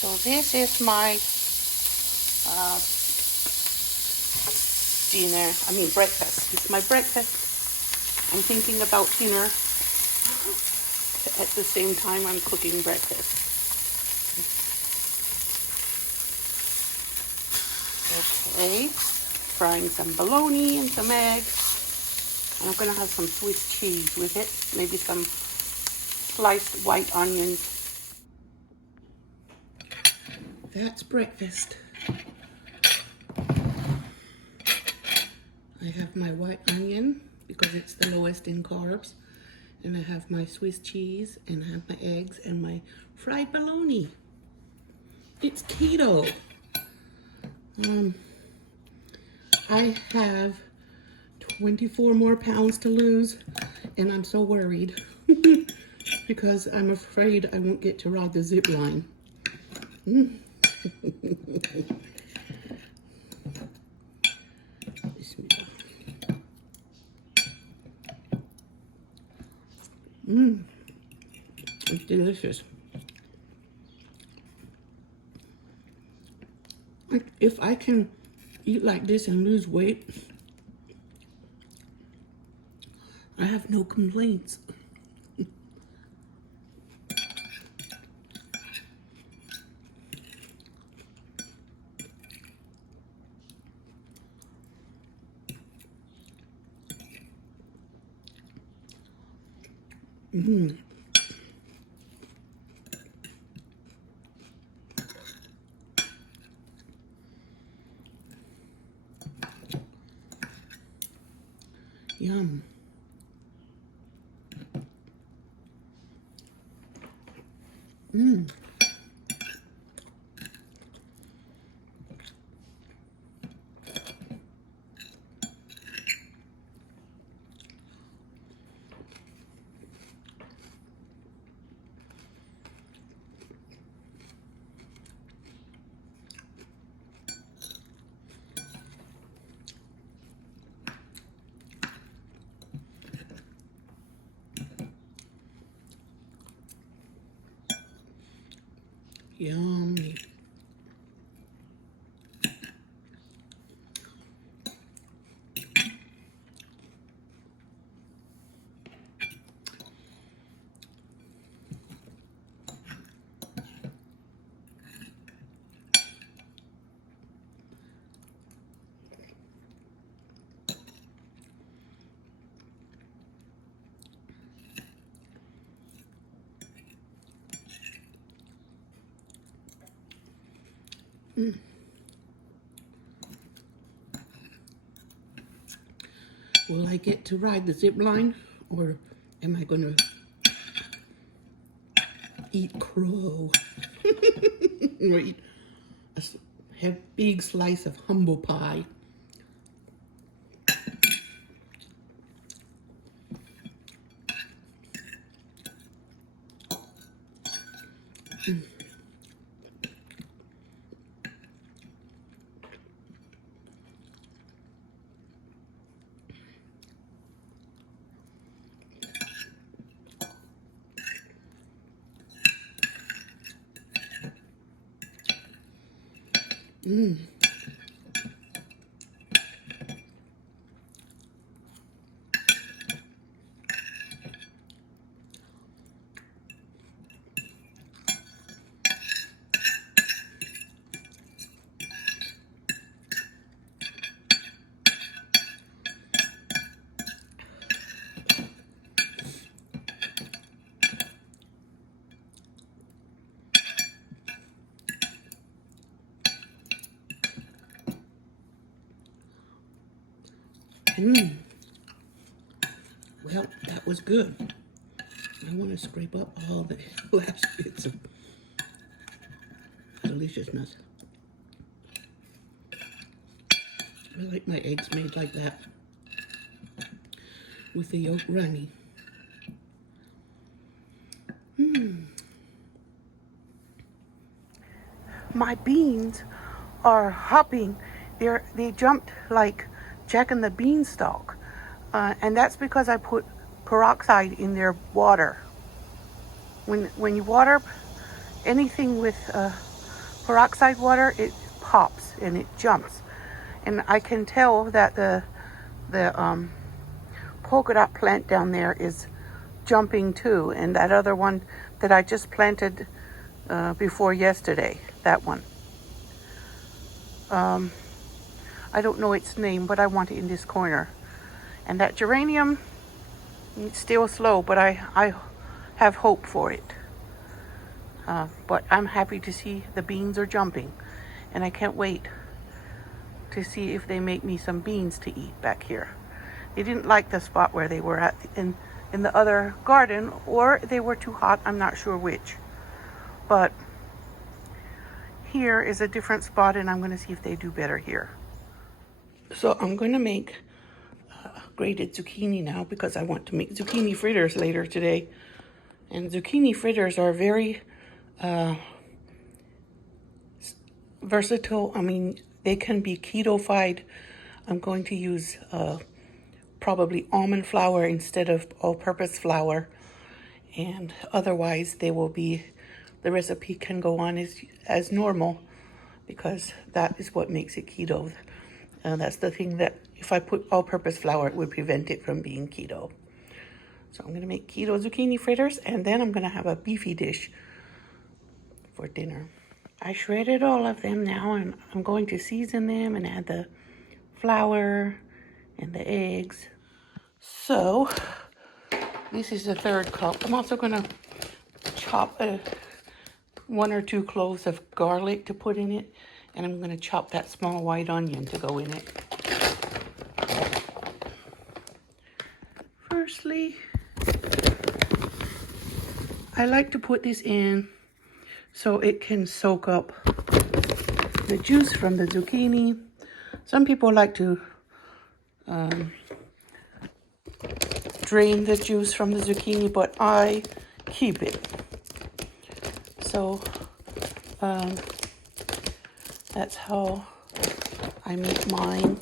So this is my breakfast. This is my breakfast. I'm thinking about dinner at the same time I'm cooking breakfast. Okay, frying some bologna and some eggs. And I'm going to have some Swiss cheese with it, maybe some sliced white onions. That's breakfast. I have my white onion because it's the lowest in carbs. And I have my Swiss cheese, and I have my eggs and my fried bologna. It's keto. I have 24 more pounds to lose, and I'm so worried because I'm afraid I won't get to ride the zip line. It's delicious. If I can eat like this and lose weight, I have no complaints. Yum. Yummy. Will I get to ride the zip line, or am I going to eat crow? Or eat a big slice of humble pie? Well, that was good. I want to scrape up all the last bits of deliciousness. I like my eggs made like that, with the yolk runny. My beans are hopping. They jumped like Jack and the Beanstalk. And that's because I put peroxide in their water. When you water anything with peroxide water, it pops and it jumps. And I can tell that the polka dot plant down there is jumping too. And that other one that I just planted before yesterday, that one. I don't know its name, but I want it in this corner. And that geranium, it's still slow, but I have hope for it. But I'm happy to see the beans are jumping. And I can't wait to see if they make me some beans to eat back here. They didn't like the spot where they were at in the other garden, or they were too hot. I'm not sure which. But here is a different spot, and I'm going to see if they do better here. So I'm going to make grated zucchini now because I want to make zucchini fritters later today. And zucchini fritters are very versatile. I mean, they can be keto-fied. I'm going to use probably almond flour instead of all-purpose flour. And otherwise, they will be, the recipe can go on as normal because that is what makes it keto. That's the thing that if I put all-purpose flour, it would prevent it from being keto. So I'm going to make keto zucchini fritters, and then I'm going to have a beefy dish for dinner. I shredded all of them now, and I'm going to season them and add the flour and the eggs. So this is the third cup. I'm also going to chop 1 or 2 cloves of garlic to put in it, and I'm going to chop that small white onion to go in it. Firstly, I like to put this in so it can soak up the juice from the zucchini. Some people like to drain the juice from the zucchini, but I keep it. So that's how I make mine.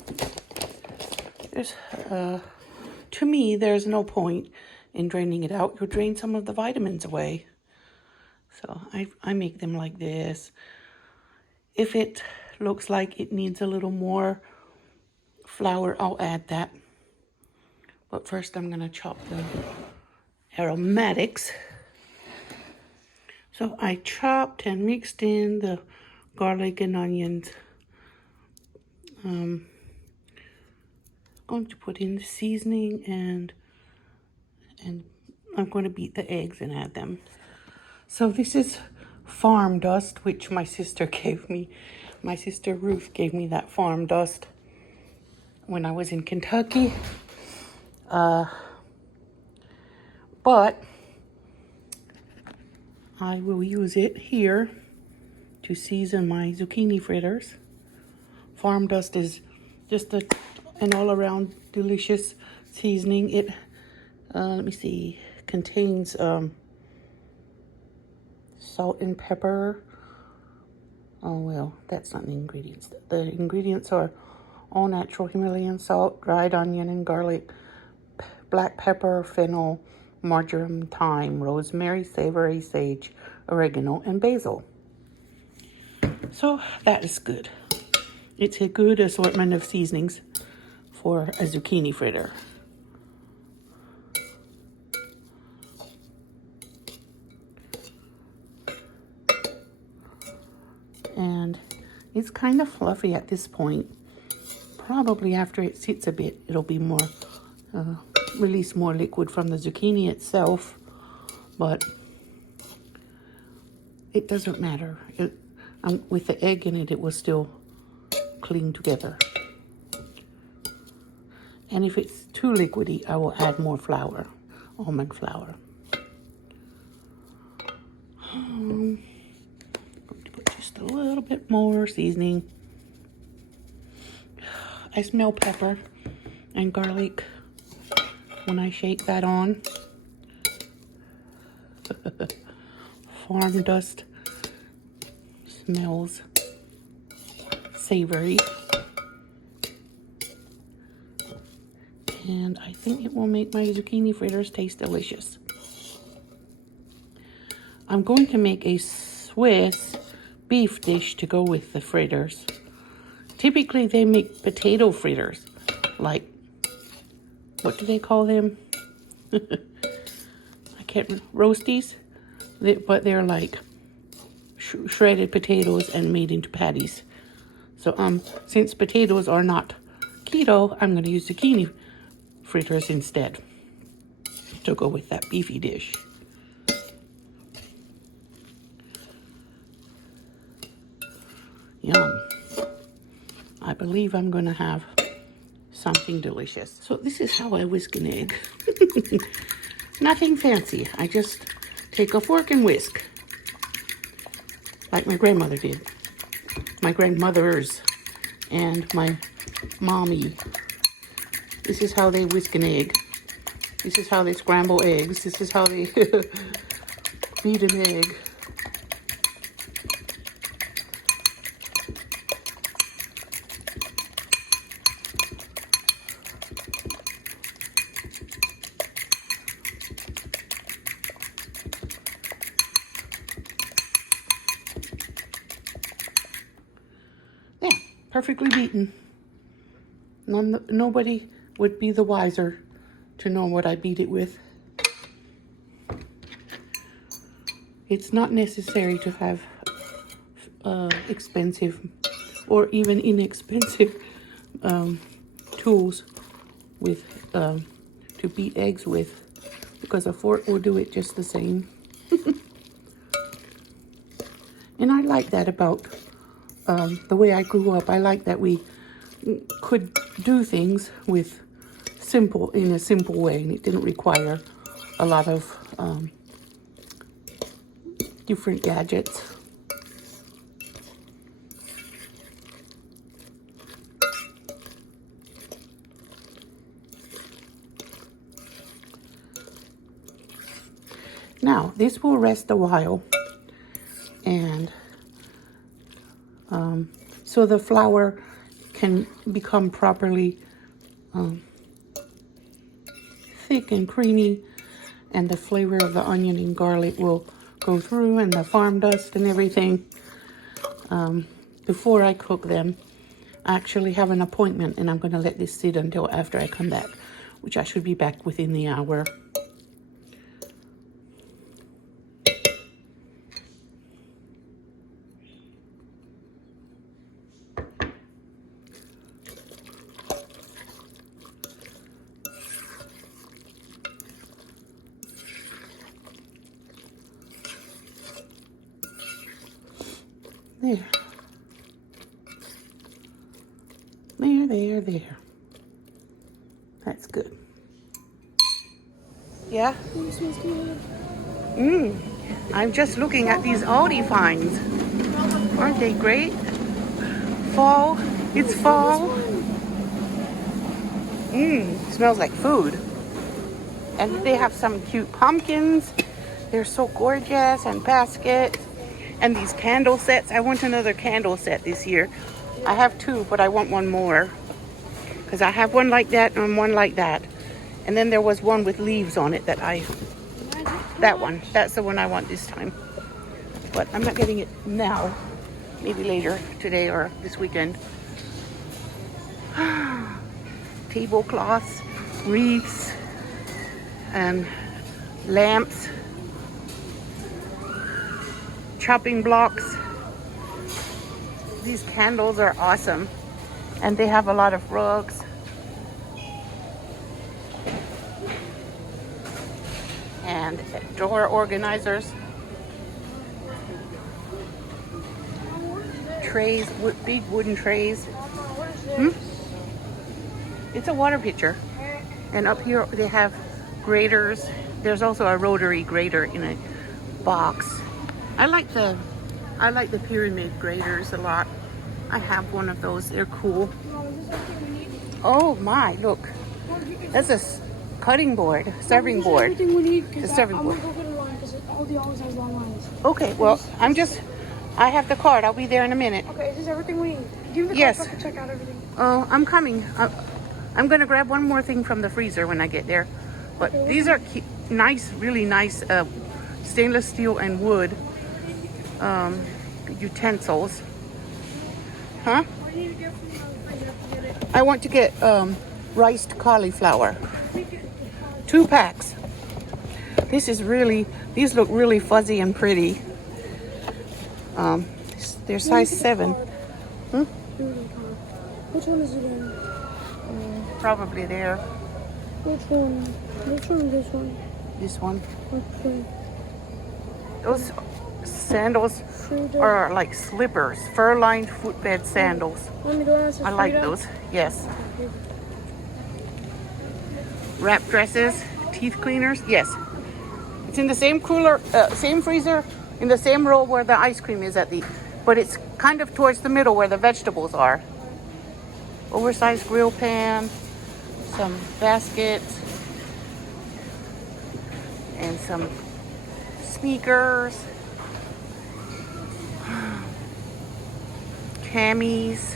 To me, there's no point in draining it out. You'll drain some of the vitamins away. So I make them like this. If it looks like it needs a little more flour, I'll add that. But first I'm going to chop the aromatics. So I chopped and mixed in the garlic and onions. I'm going to put in the seasoning and I'm going to beat the eggs and add them. So this is farm dust, which my sister gave me. My sister Ruth gave me that farm dust when I was in Kentucky. But I will use it here to season my zucchini fritters. Farm dust is just an all-around delicious seasoning. It, let me see, contains salt and pepper. Oh, well, that's not the ingredients. The ingredients are all natural Himalayan salt, dried onion and garlic, black pepper, fennel, marjoram, thyme, rosemary, savory, sage, oregano, and basil. So that is good. It's a good assortment of seasonings for a zucchini fritter. And it's kind of fluffy at this point. Probably after it sits a bit, it'll be more, release more liquid from the zucchini itself. But it doesn't matter. With the egg in it, it will still cling together. And if it's too liquidy, I will add more flour, almond flour. Going to put just a little bit more seasoning. I smell pepper and garlic when I shake that on. Farm dust smells savory. And I think it will make my zucchini fritters taste delicious. I'm going to make a Swiss beef dish to go with the fritters. Typically, they make potato fritters, like, what do they call them? I can't remember. Rostis? But they're like shredded potatoes and made into patties. So, since potatoes are not keto, I'm going to use zucchini fritters instead to go with that beefy dish. Yum. I believe I'm going to have something delicious. So this is how I whisk an egg. Nothing fancy. I just take a fork and whisk. Like my grandmother did. My grandmothers and my mommy. This is how they whisk an egg. This is how they scramble eggs. This is how they beat an egg. Yeah, perfectly beaten. Nobody would be the wiser to know what I beat it with. It's not necessary to have expensive or even inexpensive tools with to beat eggs with, because a fork will do it just the same. And I like that about the way I grew up. I like that we could do things with in a simple way, and it didn't require a lot of different gadgets. Now, this will rest a while, and so the flour can become properly thick and creamy, and the flavor of the onion and garlic will go through, and the farm dust and everything. Before I cook them, I actually have an appointment, and I'm going to let this sit until after I come back, which I should be back within the hour. There. There. That's good. Yeah? It smells good. I'm just looking at these Aldi finds. Aren't they great? Fall. It's fall. Smells like food. And they have some cute pumpkins. They're so gorgeous, and baskets. And these candle sets. I want another candle set this year. I have two, but I want one more. Because I have one like that and one like that. And then there was one with leaves on it that that one. That's the one I want this time. But I'm not getting it now. Maybe later today or this weekend. Tablecloths, wreaths, and lamps. Chopping blocks. These candles are awesome, and they have a lot of rugs. And drawer organizers. Trays, big wooden trays. It's a water pitcher. And up here they have graters. There's also a rotary grater in a box. I like the pyramid graters a lot. I have one of those. They're cool. Oh my, look. That's a cutting board, serving board. Everything we need, The serving board. I'm gonna go get a line because Aldi always has long lines. Okay, well, I have the card. I'll be there in a minute. Okay, is this everything we need? Give me the Yes. card so I can check out everything. Oh, I'm coming. I'm going to grab one more thing from the freezer when I get there. But these are nice, really nice stainless steel and wood utensils. Huh? What do you get from the freezer to get it? I want to get riced cauliflower. 2 packs. These look really fuzzy and pretty. They're size 7. Hmm? Which one is it in? Probably there. Which one? Which one is this one? This one. Which one? Those sandals are like slippers, fur-lined footbed sandals. Let me go ask. I like those. Yes. Wrap dresses, teeth cleaners. Yes. It's in the same cooler, same freezer, in the same row where the ice cream is but it's kind of towards the middle where the vegetables are. Oversized grill pan, some baskets, and some sneakers, camis,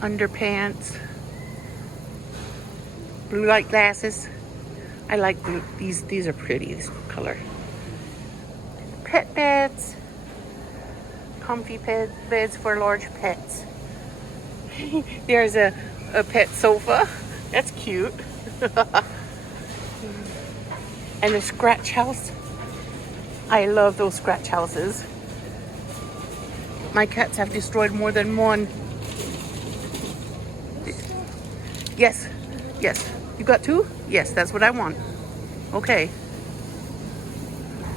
underpants, blue light glasses. I like these are pretty, this color. Pet beds, comfy beds for large pets. There's a pet sofa. That's cute. And a scratch house. I love those scratch houses. My cats have destroyed more than one. Yes, yes. You got 2? Yes, that's what I want. Okay.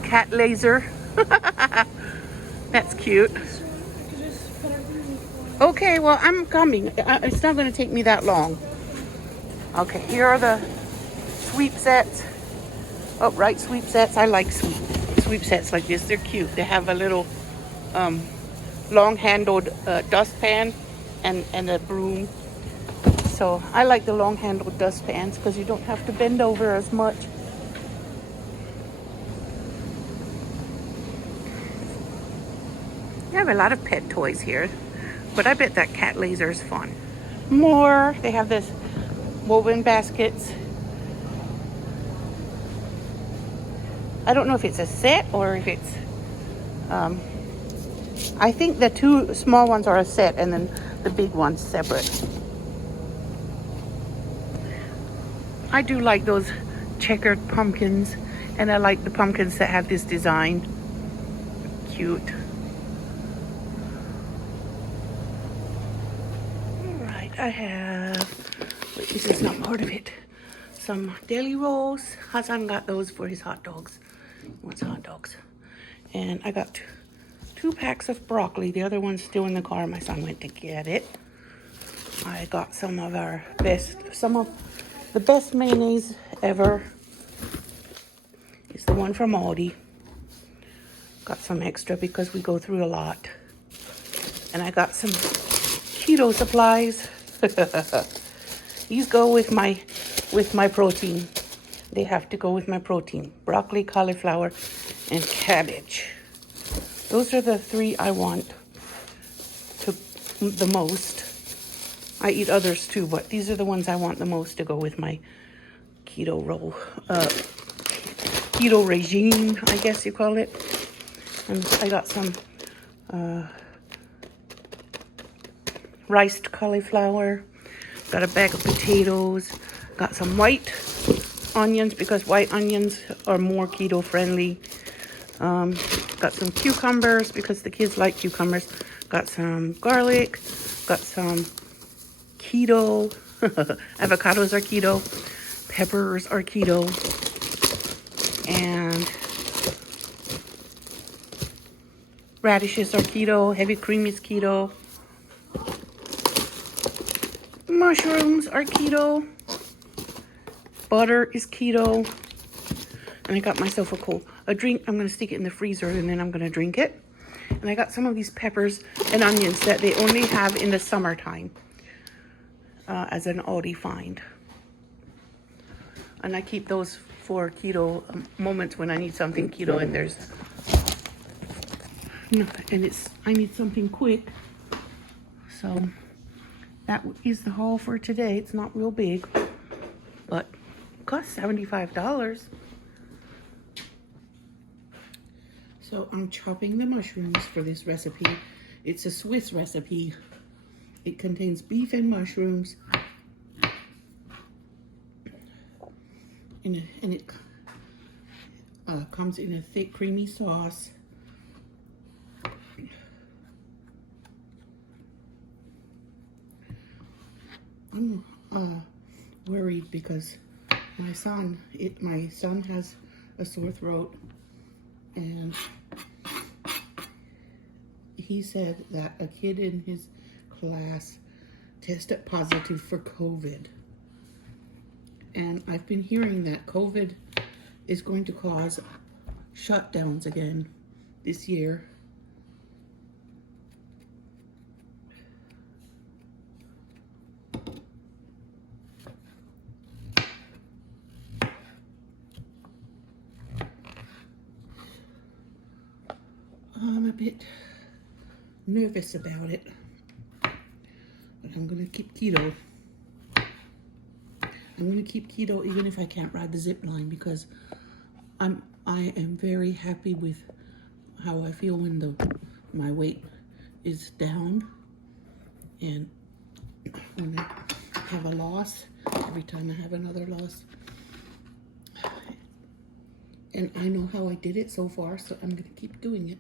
Cat laser. That's cute. Okay, well, I'm coming. It's not going to take me that long. Okay, here are the sweep sets. Upright sweep sets. I like sweep sets like this. They're cute. They have a little long-handled dustpan and a broom. So I like the long-handled dustpans because you don't have to bend over as much. They have a lot of pet toys here, but I bet that cat laser is fun. More. They have this woven baskets. I don't know if it's a set or if it's I think the 2 small ones are a set and then the big one's separate. I do like those checkered pumpkins, and I like the pumpkins that have this design. Cute. Alright, I have, wait, this is not part of it, some deli rolls. Hassan got those for his hot dogs. He wants hot dogs. And I got 2 packs of broccoli. The other one's still in the car. My son went to get it. I got some of the best mayonnaise ever. It's the one from Aldi. Got some extra because we go through a lot. And I got some keto supplies. These go with my protein. They have to go with my protein. Broccoli, cauliflower, and cabbage. Those are the 3 I want the most. I eat others too, but these are the ones I want the most to go with my keto keto regime, I guess you call it. And I got some riced cauliflower, got a bag of potatoes, got some white onions because white onions are more keto friendly. Got some cucumbers because the kids like cucumbers. Got some garlic, got some keto, avocados are keto, peppers are keto, and radishes are keto, heavy cream is keto, mushrooms are keto, butter is keto, and I got myself a drink. I'm going to stick it in the freezer and then I'm going to drink it. And I got some of these peppers and onions that they only have in the summertime. As an Aldi find. And I keep those for keto moments when I need something keto and I need something quick. So that is the haul for today. It's not real big, but it costs $75. So I'm chopping the mushrooms for this recipe. It's a Swiss recipe. It contains beef and mushrooms. And it comes in a thick, creamy sauce. I'm worried because my son has a sore throat, and he said that a kid in his class tested positive for COVID. And I've been hearing that COVID is going to cause shutdowns again this year. I'm a bit nervous about it, but I'm gonna keep keto. I'm gonna keep keto even if I can't ride the zip line, because I am very happy with how I feel when my weight is down, and when I have a loss, every time I have another loss. And I know how I did it so far, so I'm gonna keep doing it.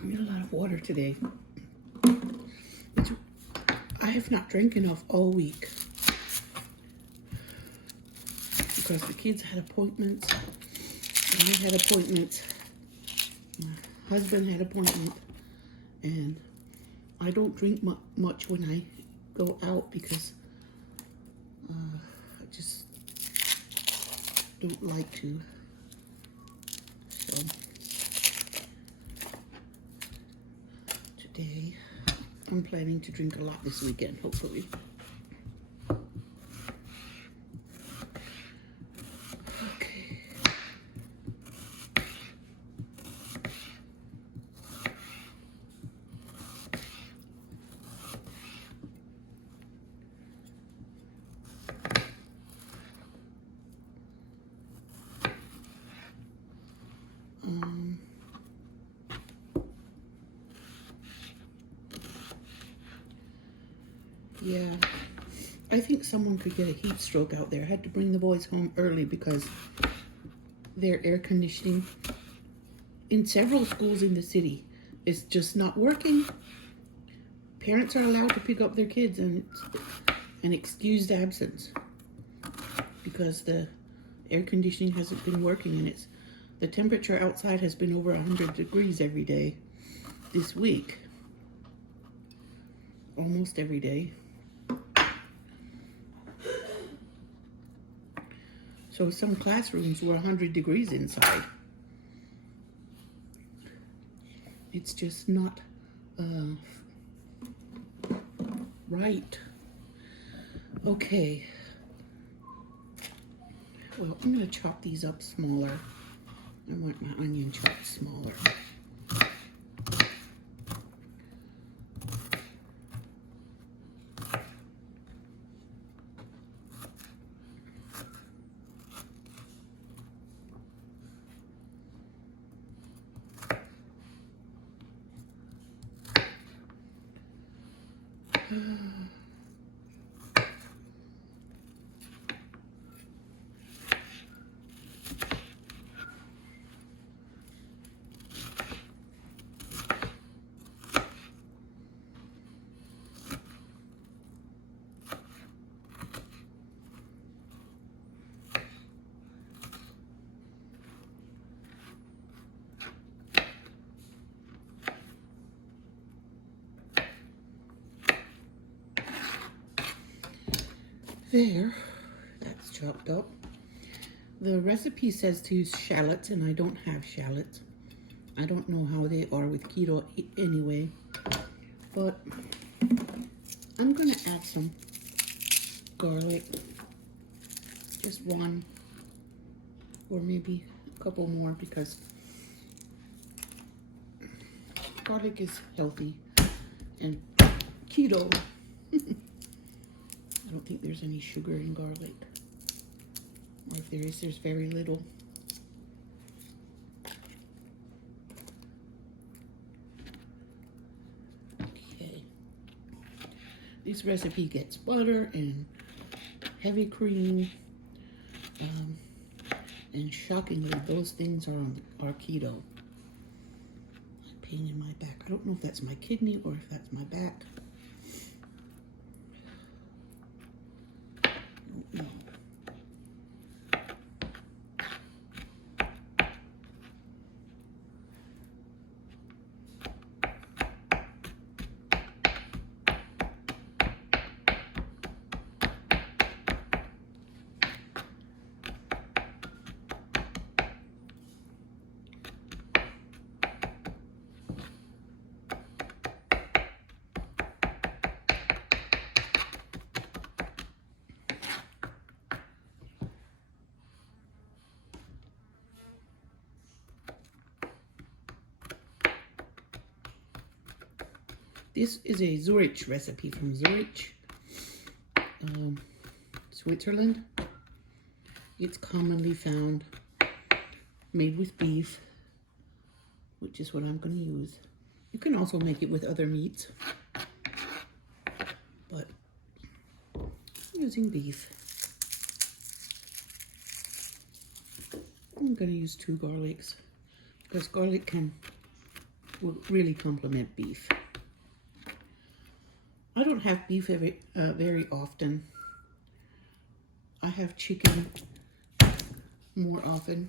I need a lot of water today. I have not drank enough all week because the kids had appointments, and I had appointments, my husband had appointment, and I don't drink much when I go out because I just don't like to. So today I'm planning to drink a lot this weekend, hopefully. Okay. Yeah, I think someone could get a heat stroke out there. I had to bring the boys home early because their air conditioning in several schools in the city is just not working. Parents are allowed to pick up their kids, and it's an excused absence because the air conditioning hasn't been working, and the temperature outside has been over 100 degrees every day this week, almost every day. So some classrooms were 100 degrees inside. It's just not right. Okay. Well, I'm going to chop these up smaller. I want my onion chopped smaller. There, that's chopped up. The recipe says to use shallots, and I don't have shallots. I don't know how they are with keto anyway, but I'm gonna add some garlic, just one, or maybe a couple more, because garlic is healthy and keto. I don't think there's any sugar in garlic. Or if there is, there's very little. Okay. This recipe gets butter and heavy cream. And shockingly, those things are keto. Pain in my back. I don't know if that's my kidney or if that's my back. I don't know. This is a Zurich recipe from Zurich, Switzerland. It's commonly found, made with beef, which is what I'm going to use. You can also make it with other meats, but I'm using beef. I'm going to use 2 garlics because garlic will really complement beef. I don't have beef very often. I have chicken more often.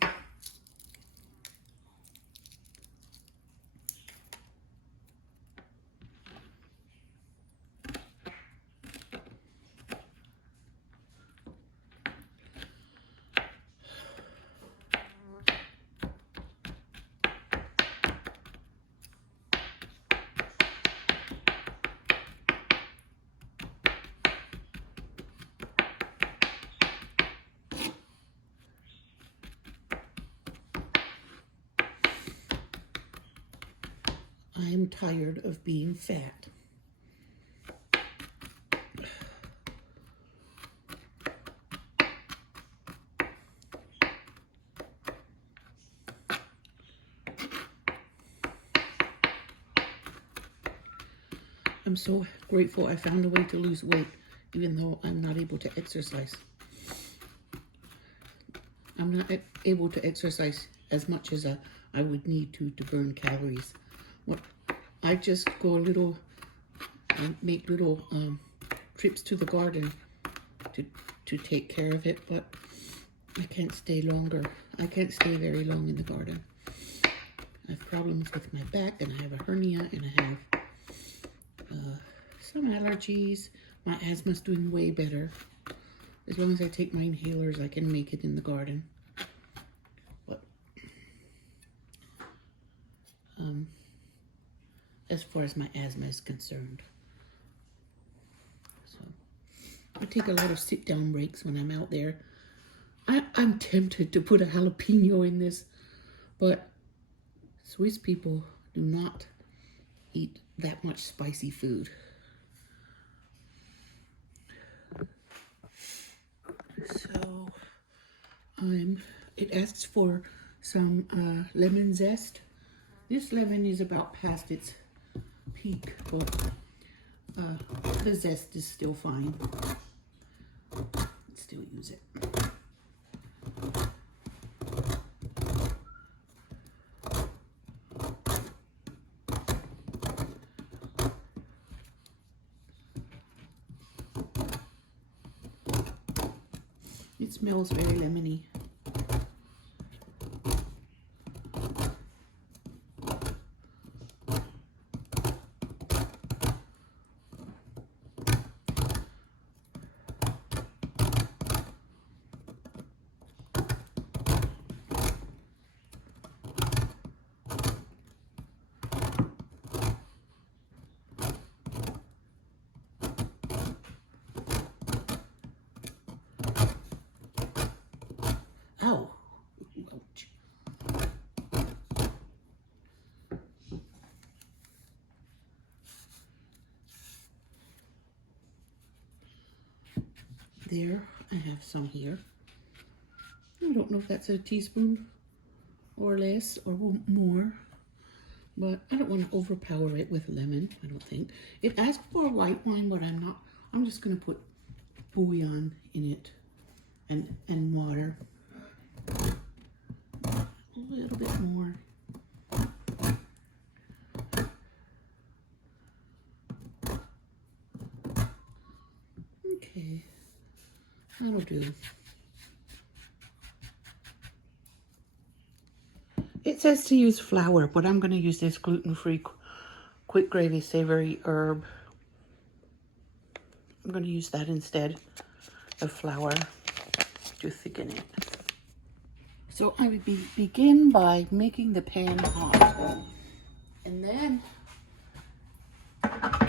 I'm tired of being fat. I'm so grateful I found a way to lose weight, even though I'm not able to exercise. I'm not able to exercise as much as I would need to burn calories. I just go make little trips to the garden to take care of it, but I can't stay longer. I can't stay very long in the garden. I have problems with my back, and I have a hernia, and I have some allergies. My asthma's doing way better. As long as I take my inhalers, I can make it in the garden. But as far as my asthma is concerned. So I take a lot of sit-down breaks when I'm out there. I'm tempted to put a jalapeno in this, but Swiss people do not eat that much spicy food. So it asks for some lemon zest. This lemon is about past its peak, but the zest is still fine. Let's still use it. It smells very lemony. Ow. Ouch. There, I have some here. don't know if that's a teaspoon or less or more, but I don't want to overpower it with lemon, I don't think. It asked for white wine, but I'm just going to put bouillon in it and water. A little bit more. Okay, that'll do. It says to use flour, but I'm going to use this gluten-free quick gravy savory herb. I'm going to use that instead of flour to thicken it. So I would begin by making the pan hot, and then I'll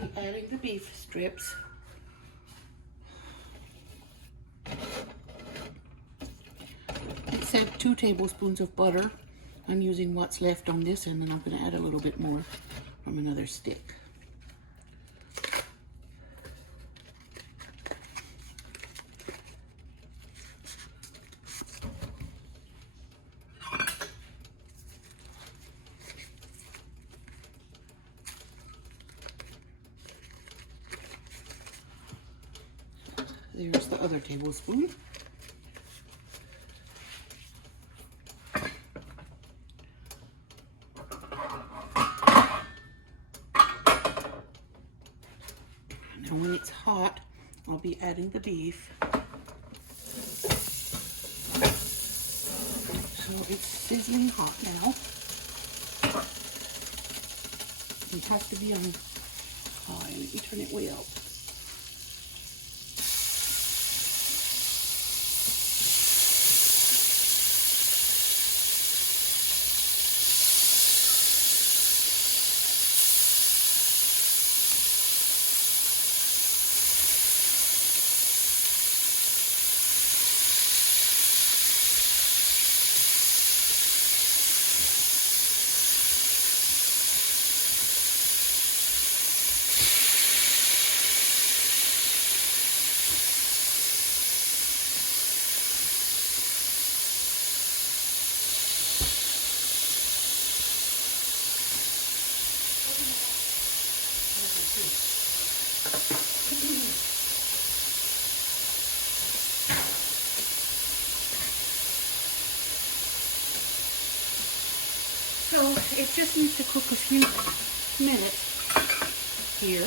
be adding the beef strips. It said 2 tablespoons of butter. I'm using what's left on this, and then I'm going to add a little bit more from another stick. There's the other tablespoon. Now when it's hot, I'll be adding the beef. So it's sizzling hot now. It has to be on high. Let me turn it way up. So it just needs to cook a few minutes here.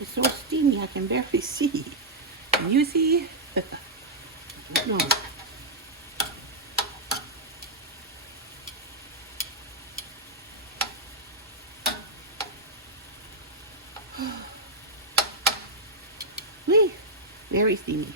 It's so steamy I can barely see. Can you see? No. Whee! Very steamy.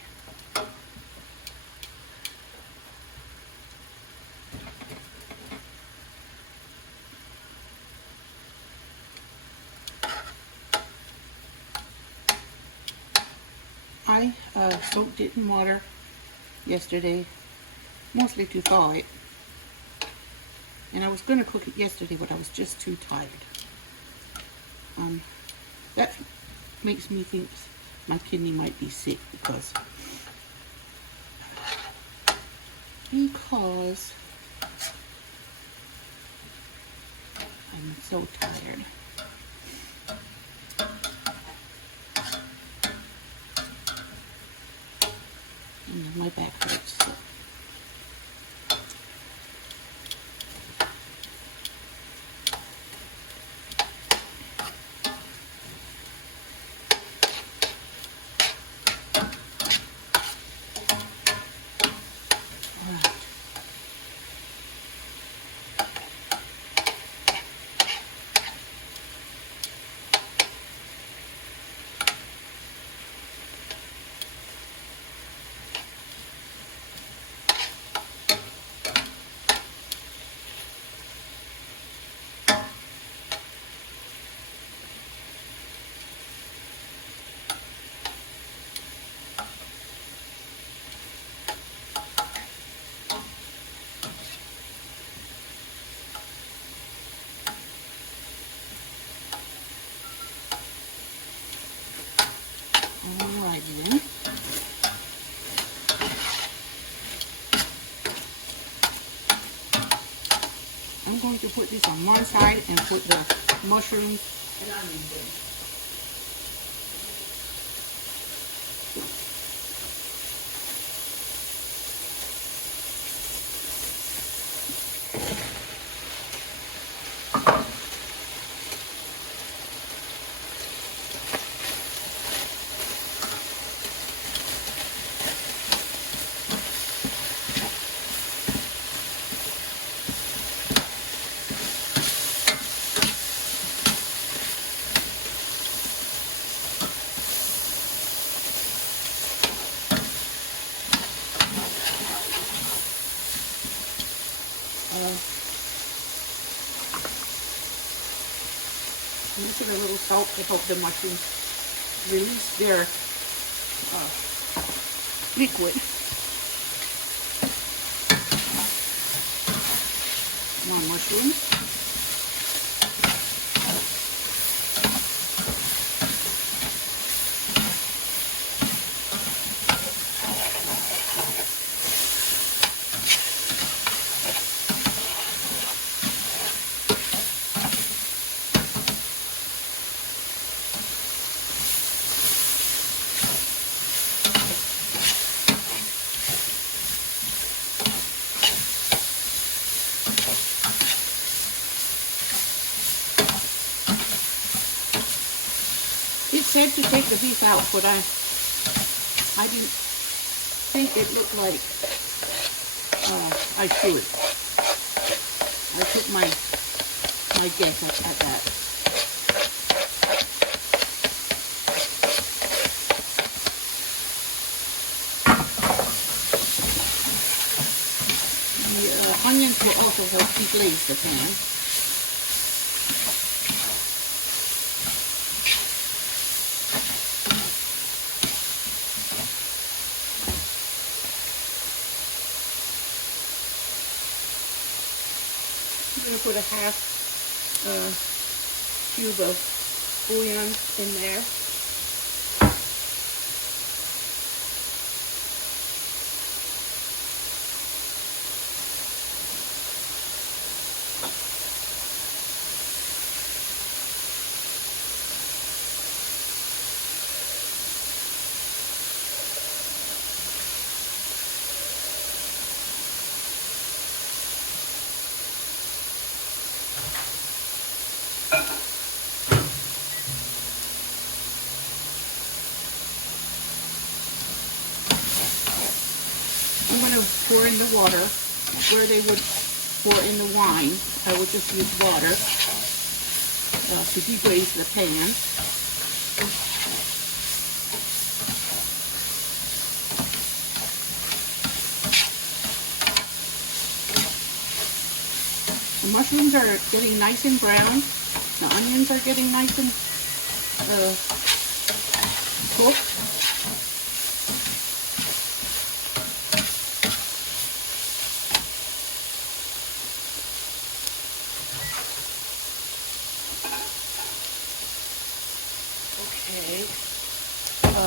I soaked it in water yesterday, mostly to thaw it. And I was going to cook it yesterday, but I was just too tired. That makes me think my kidney might be sick because I'm so tired. And my back hurts. So. Alright then. I'm going to put this on one side and put the mushrooms and onions in. I'm using a little salt to help the mushrooms release their liquid. More mushrooms. It said to take the beef out, but I didn't think it looked like I should. I took my guess at that. The onions will also help deglaze the pan. I'm going to put a half cube of bouillon in there. I'm going to pour in the water where they would pour in the wine. I would just use water to deglaze the pan. The mushrooms are getting nice and brown. The onions are getting nice and cooked. Okay.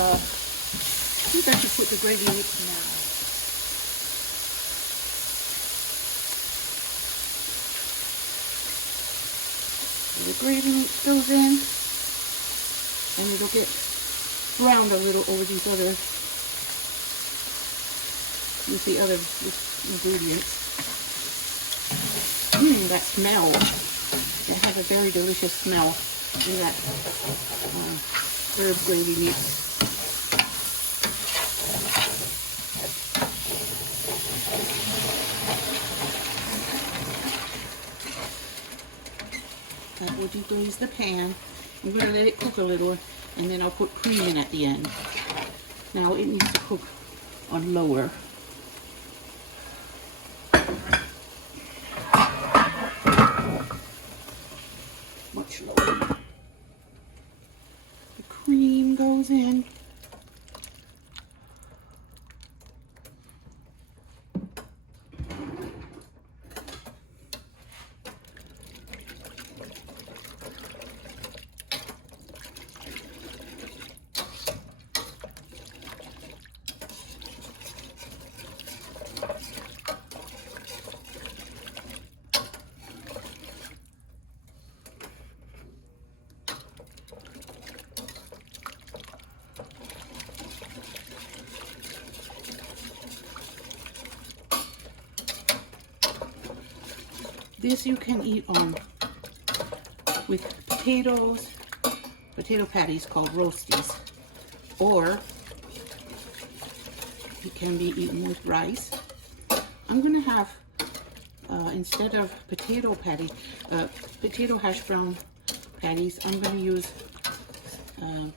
think I should put the gravy mix now. The gravy mix goes in, and it'll get browned a little over these other, with the other ingredients. That smell. It has a very delicious smell in that herb gravy mix. That will deglaze the pan. I'm going to let it cook a little, and then I'll put cream in at the end. Now it needs to cook on lower. Much lower. The cream goes in. This you can eat on with potatoes, potato patties called Rostis, or it can be eaten with rice. I'm going to have, instead of potato hash brown patties, I'm going to use the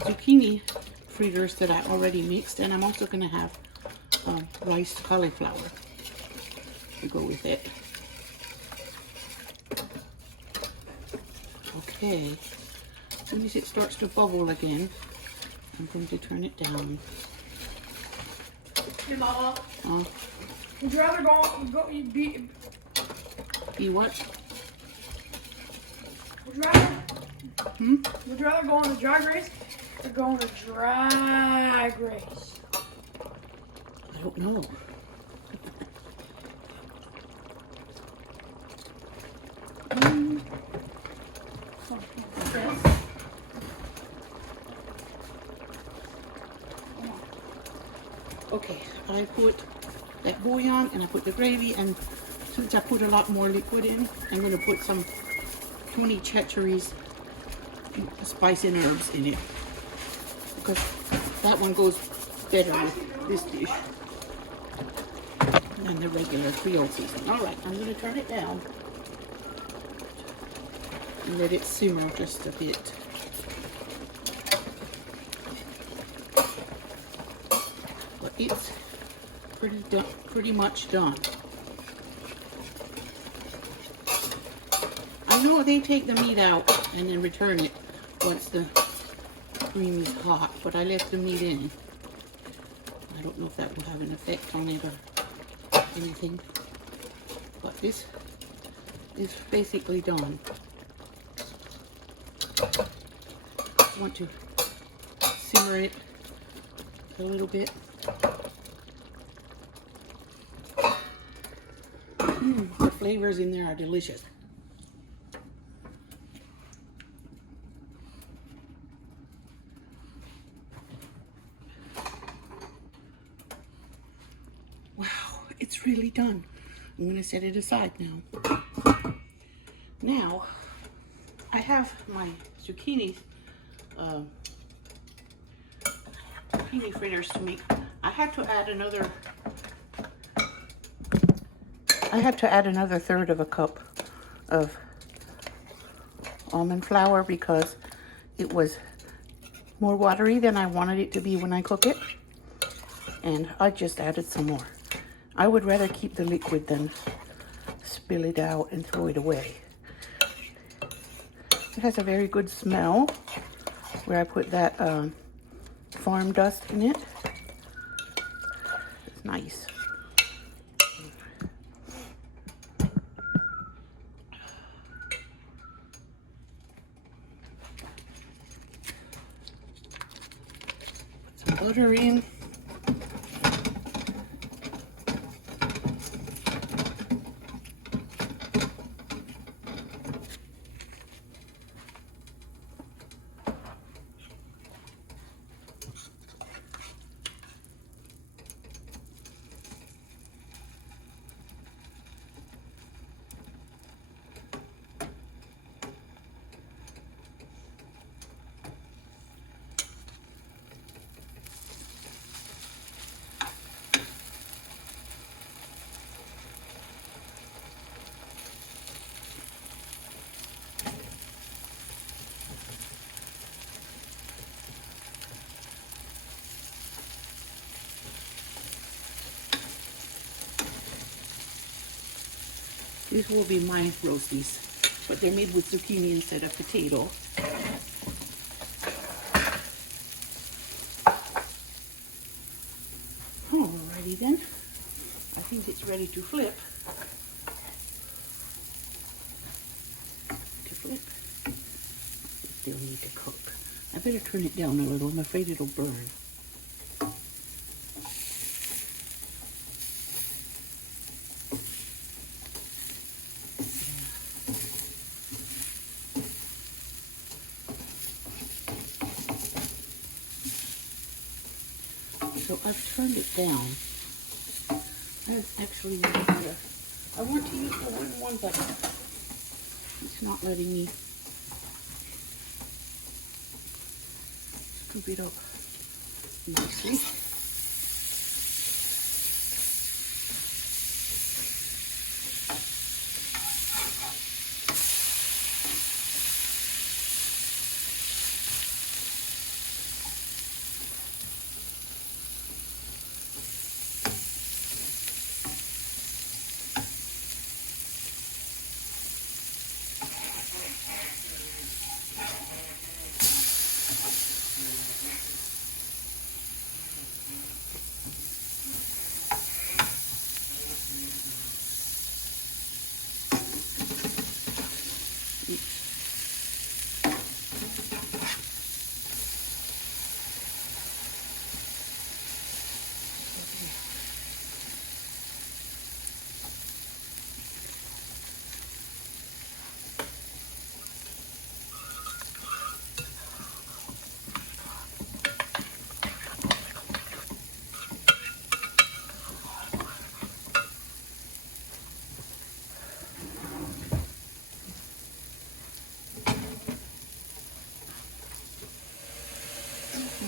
zucchini fritters that I already mixed, and I'm also going to have rice cauliflower to go with it. Okay, as soon as it starts to bubble again, I'm going to turn it down. Hey, Mama. Oh, Would you rather be what? Would you rather go on a drag race or go on a drag race? I don't know. Okay, I put that bouillon and I put the gravy, and since I put a lot more liquid in, I'm going to put some 20 Chachere's spice and herbs in it, because that one goes better with this dish than the regular Creole seasoning. Alright, I'm going to turn it down and let it simmer just a bit. But it's pretty much done. I know they take the meat out and then return it once the cream is hot, but I left the meat in. I don't know if that will have an effect on it or anything, but this is basically done. I want to simmer it a little bit. The flavors in there are delicious. Wow, it's really done. I'm going to set it aside now. Now, I have my zucchini fritters to make. I had to add another 1/3 of a cup of almond flour because it was more watery than I wanted it to be when I cook it, and I just added some more. I would rather keep the liquid than spill it out and throw it away. It has a very good smell where I put that farm dust in it. It's nice. butter in. These will be my Rostis, but they're made with zucchini instead of potato. Alrighty then, I think it's ready to flip. They'll need to cook. I better turn it down a little. I'm afraid it'll burn. So I've turned it down. I want to use the wooden one, but it's not letting me scoop it up nicely.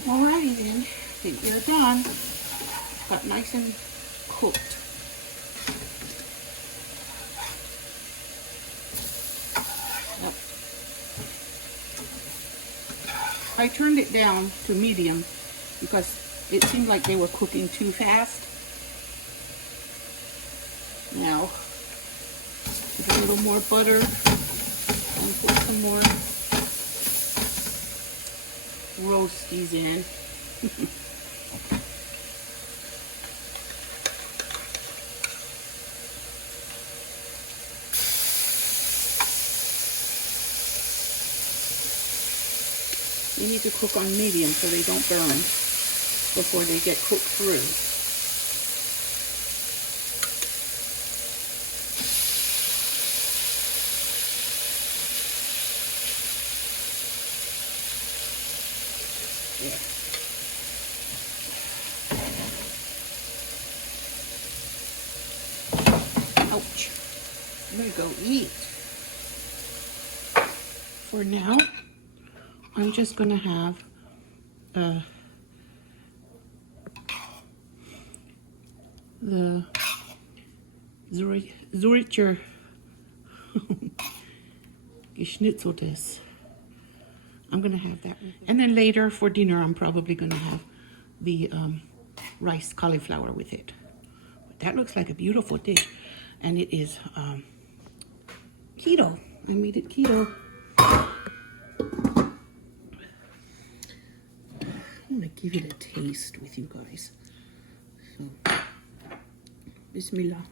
Alrighty then, I think you're done, but nice and cooked. Yep. I turned it down to medium because it seemed like they were cooking too fast. Now, put a little more butter and put some more Rostis in. You need to cook on medium so they don't burn before they get cooked through. Yeah. Ouch. I'm gonna go eat. For now, I'm just gonna have the Zurichers Geshnitzeltes. I'm gonna have that. And then later for dinner, I'm probably gonna have the rice cauliflower with it. But that looks like a beautiful dish. And it is keto. I made it keto. I'm gonna give it a taste with you guys. So, Bismillah.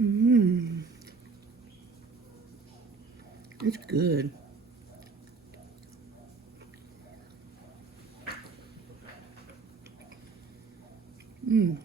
Mmm. It's good. Mmm.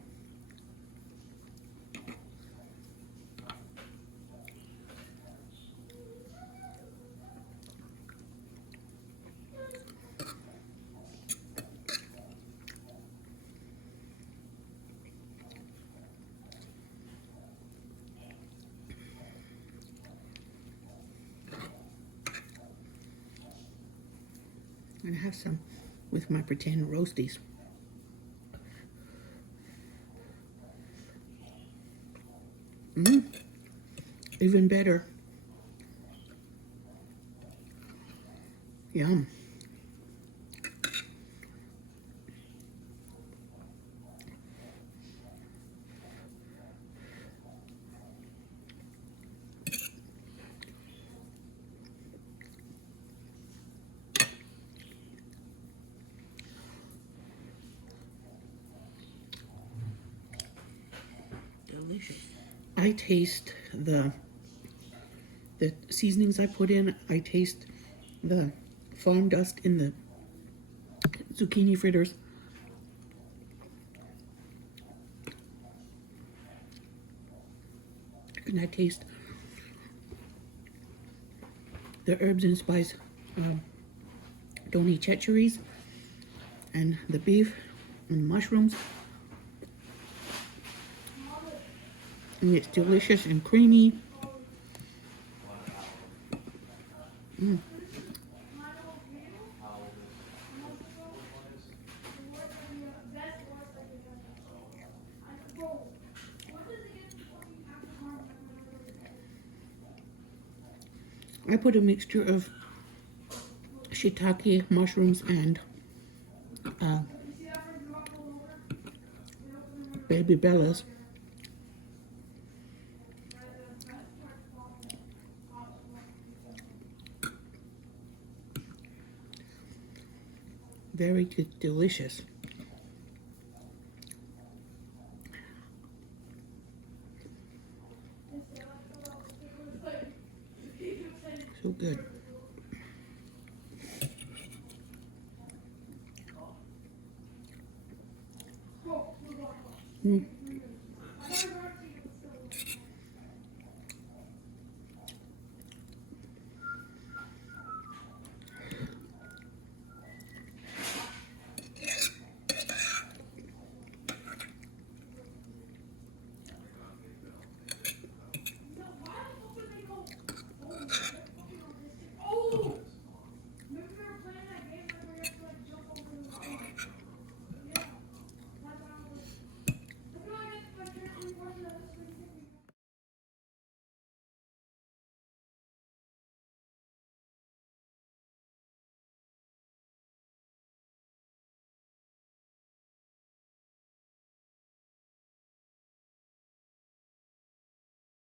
I'm gonna have some with my pretend Rostis. Mmm. Even better. Yum. Delicious. I taste the seasonings I put in. I taste the farm dust in the zucchini fritters. And I taste the herbs and spice doni checheries and the beef and the mushrooms. And it's delicious and creamy. Mm. I put a mixture of shiitake, mushrooms, and baby bellas. Very delicious. So good. Mm.